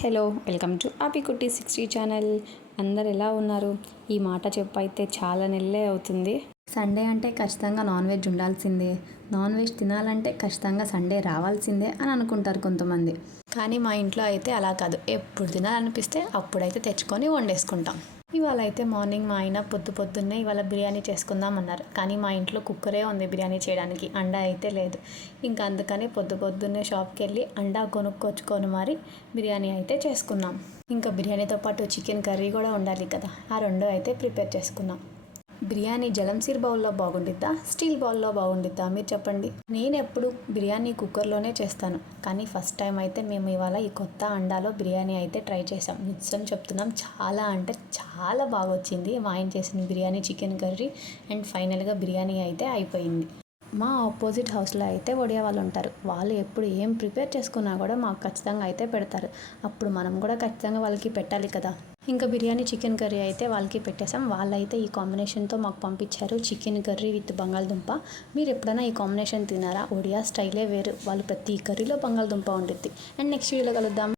Hello welcome to Apikutti 60 channel. అందరు ఎలా ఉన్నారు? ఈ మాట చెప్పైతే చాలా నెలలే అవుతుంది. సండే అంటే ఖచ్చితంగా నాన్ వెజ్ ఉండాల్సిందే, నాన్ వెజ్ తినాలంటే ఖచ్చితంగా సండే రావాల్సిందే అని అనుకుంటారు కొంతమంది. కానీ మా ఇంట్లో అయితే అలా కాదు, ఎప్పుడు తినాలనిపిస్తే అప్పుడైతే తెచ్చుకొని వండేసుకుంటాం. ఇవాళ అయితే మార్నింగ్ మా ఆయన పొద్దున్నే ఇవాళ బిర్యానీ చేసుకుందాం అన్నారు. కానీ మా ఇంట్లో కుక్కరే ఉంది బిర్యానీ చేయడానికి, అండా అయితే లేదు. ఇంకా అందుకని పొద్దున్నే షాప్కి వెళ్ళి అండా కొనుక్కొచ్చుకొని మరి బిర్యానీ అయితే చేసుకున్నాం. ఇంకా బిర్యానీతో పాటు చికెన్ కర్రీ కూడా ఉండాలి కదా, ఆ రెండు అయితే ప్రిపేర్ చేసుకున్నాం. బిర్యానీ జలంసీర్ బౌల్లో బాగుండిద్దా, స్టీల్ బౌల్లో బాగుండిద్దా మీరు చెప్పండి. నేను ఎప్పుడు బిర్యానీ కుక్కర్లోనే చేస్తాను, కానీ ఫస్ట్ టైం అయితే మేము ఇవాళ ఈ కొత్త అండాలో బిర్యానీ అయితే ట్రై చేసాం. నిజం చెప్తున్నాం, చాలా అంటే చాలా బాగా వచ్చింది. మా ఆయన చేసిన బిర్యానీ, చికెన్ కర్రీ అండ్ ఫైనల్గా బిర్యానీ అయితే అయిపోయింది. మా ఆపోజిట్ హౌస్లో అయితే ఒడియా వాళ్ళు ఉంటారు. వాళ్ళు ఎప్పుడు ఏం ప్రిపేర్ చేసుకున్నా కూడా మాకు ఖచ్చితంగా అయితే పెడతారు. అప్పుడు మనం కూడా ఖచ్చితంగా వాళ్ళకి పెట్టాలి కదా. ఇంకా బిర్యానీ, చికెన్ కర్రీ అయితే వాళ్ళకి పెట్టేసాం. వాళ్ళైతే ఈ కాంబినేషన్తో మాకు పంపించారు, చికెన్ కర్రీ విత్ బంగాళదుంప. మీరు ఎప్పుడైనా ఈ కాంబినేషన్ తినారా? ఒడియా స్టైలే వేరు, వాళ్ళు ప్రతి కర్రీలో బంగాళదుంప ఉంటుంది. అండ్ నెక్స్ట్ వీడియోలో కలుద్దాం.